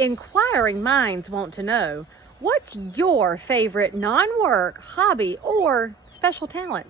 Inquiring minds want to know, what's your favorite non-work, hobby, or special talent?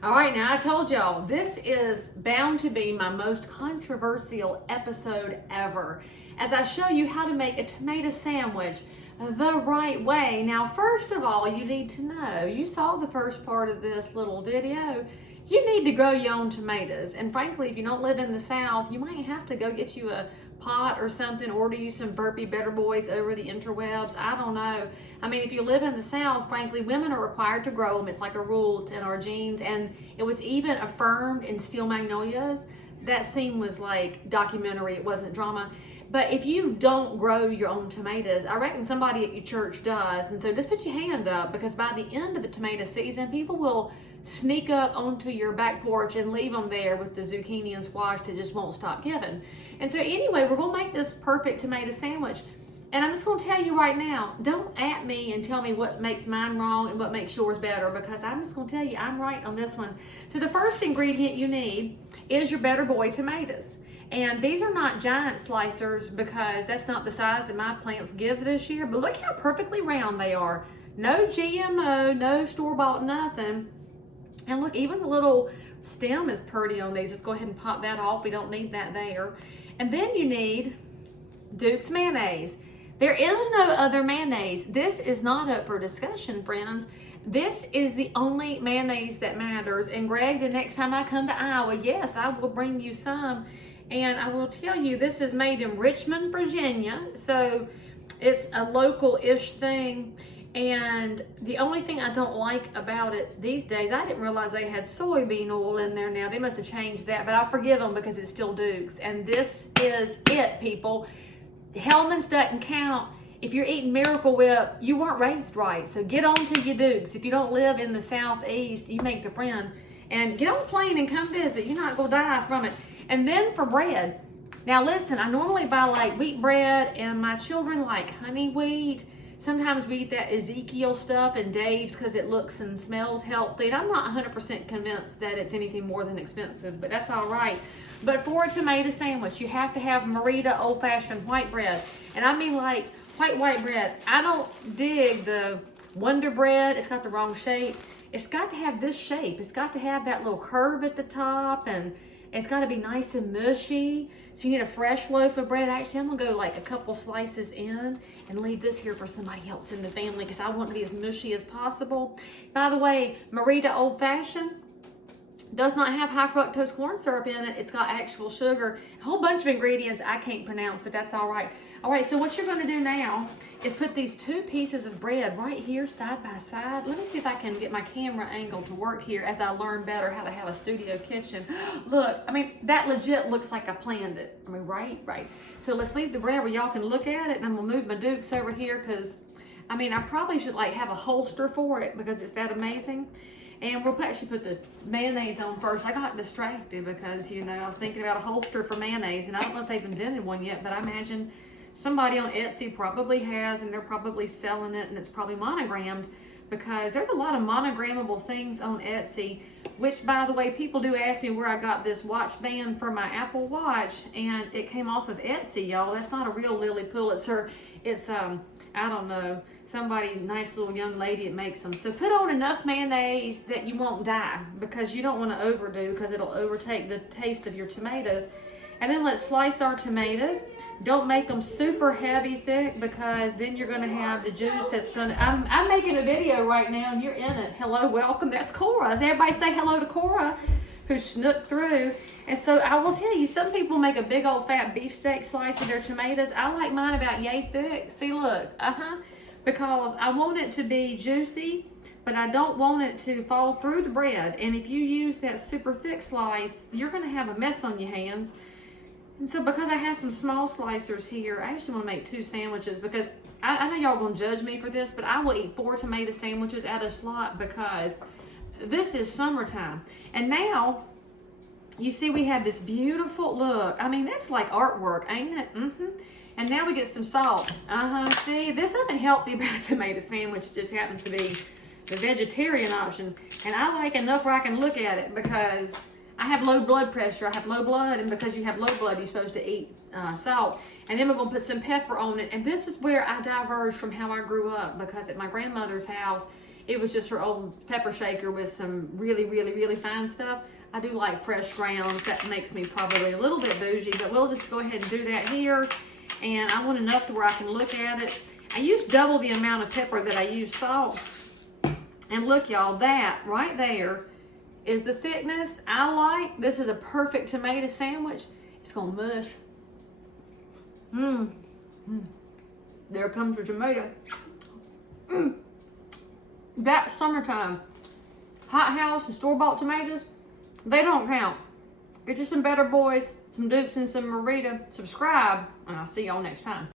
All right, now I told y'all, this is bound to be my most controversial episode ever, as I show you how to make a tomato sandwich the right way. Now, first of all, you need to know, you saw the first part of this little video, you need to grow your own tomatoes. And frankly, if you don't live in the South, you might have to go get you a pot or something, order you some burpee better boys over the interwebs. I don't know. I mean, if you live in the South, frankly, women are required to grow them. It's like a rule, it's in our genes. And it was even affirmed in Steel Magnolias. That scene was like documentary, it wasn't drama. But if you don't grow your own tomatoes, I reckon somebody at your church does. And so just put your hand up, because by the end of the tomato season, people will sneak up onto your back porch and leave them there with the zucchini and squash that just won't stop giving. And so anyway, we're gonna make this perfect tomato sandwich. And I'm just gonna tell you right now, don't at me and tell me what makes mine wrong and what makes yours better, because I'm just gonna tell you I'm right on this one. So the first ingredient you need is your Better Boy tomatoes. And these are not giant slicers, because that's not the size that my plants give this year, but look how perfectly round they are. No GMO, no store-bought nothing. And look, even the little stem is pretty on these. Let's go ahead and pop that off. We don't need that there. And then you need Duke's mayonnaise. There is no other mayonnaise. This is not up for discussion, friends. This is the only mayonnaise that matters. And Greg, the next time I come to Iowa, yes, I will bring you some. And I will tell you, this is made in Richmond, Virginia. So it's a local-ish thing. And the only thing I don't like about it these days, I didn't realize they had soybean oil in there now. They must have changed that, but I forgive them because it's still Duke's. And this is it, people. Hellman's doesn't count. If you're eating Miracle Whip, you weren't raised right. So get on to your Duke's. If you don't live in the Southeast, you make a friend. And get on a plane and come visit. You're not going to die from it. And then for bread. Now listen, I normally buy like wheat bread, and my children like honey wheat. Sometimes we eat that Ezekiel stuff and Dave's because it looks and smells healthy. And I'm not 100% convinced that it's anything more than expensive, but that's all right. But for a tomato sandwich, you have to have Merita Old Fashioned white bread. And I mean like white bread. I don't dig the Wonder Bread. It's got the wrong shape. It's got to have this shape. It's got to have that little curve at the top, and it's got to be nice and mushy. So you need a fresh loaf of bread. Actually, I'm gonna go like a couple slices in and leave this here for somebody else in the family, because I want to be as mushy as possible. By the way, Merita Old Fashioned does not have high fructose corn syrup in it. It's got actual sugar. A whole bunch of ingredients I can't pronounce, but that's all right. All right, so what you're gonna do now is put these two pieces of bread right here side by side. Let me see if I can get my camera angle to work here as I learn better how to have a studio kitchen. Look, I mean, that legit looks like I planned it. I mean, right. So let's leave the bread where y'all can look at it, and I'm gonna move my Dukes over here, because, I mean, I probably should like have a holster for it because it's that amazing. And we'll actually put the mayonnaise on first. I got distracted because, you know, I was thinking about a holster for mayonnaise, and I don't know if they've invented one yet, but I imagine somebody on Etsy probably has, and they're probably selling it, and it's probably monogrammed, because there's a lot of monogrammable things on Etsy, which, by the way, people do ask me where I got this watch band for my Apple Watch, and it came off of Etsy, y'all. That's not a real Lily Pulitzer. It's, I don't know, somebody, nice little young lady that makes them. So put on enough mayonnaise that you won't die, because you don't want to overdo, because it'll overtake the taste of your tomatoes. And then let's slice our tomatoes. Don't make them super heavy thick, because then you're gonna have the juice that's gonna, I'm making a video right now and you're in it. Hello, welcome, that's Cora. Everybody say hello to Cora, who snooked through. And so I will tell you, some people make a big old fat beefsteak slice with their tomatoes. I like mine about yay thick. See, look, because I want it to be juicy, but I don't want it to fall through the bread. And if you use that super thick slice, you're gonna have a mess on your hands. And so because I have some small slicers here, I actually want to make 2 sandwiches, because I know y'all gonna judge me for this, but I will eat 4 tomato sandwiches at a slot, because this is summertime. And now, you see we have this beautiful look. I mean, that's like artwork, ain't it? And now we get some salt. See, there's nothing healthy about a tomato sandwich. It just happens to be the vegetarian option. And I like enough where I can look at it, because I have low blood pressure. I have low blood, and because you have low blood, you're supposed to eat salt. And then we're gonna put some pepper on it. And this is where I diverge from how I grew up, because at my grandmother's house, it was just her old pepper shaker with some really, really, really fine stuff. I do like fresh grounds. That makes me probably a little bit bougie, but we'll just go ahead and do that here. And I want enough to where I can look at it. I use double the amount of pepper that I use salt. And look, y'all, that right there is the thickness I like. This is a perfect tomato sandwich. It's gonna mush. There comes the tomato. That's summertime. Hot house and store-bought tomatoes, they don't count. Get you some Better Boys, some Dukes, and some Merita. Subscribe, and I'll see y'all next time.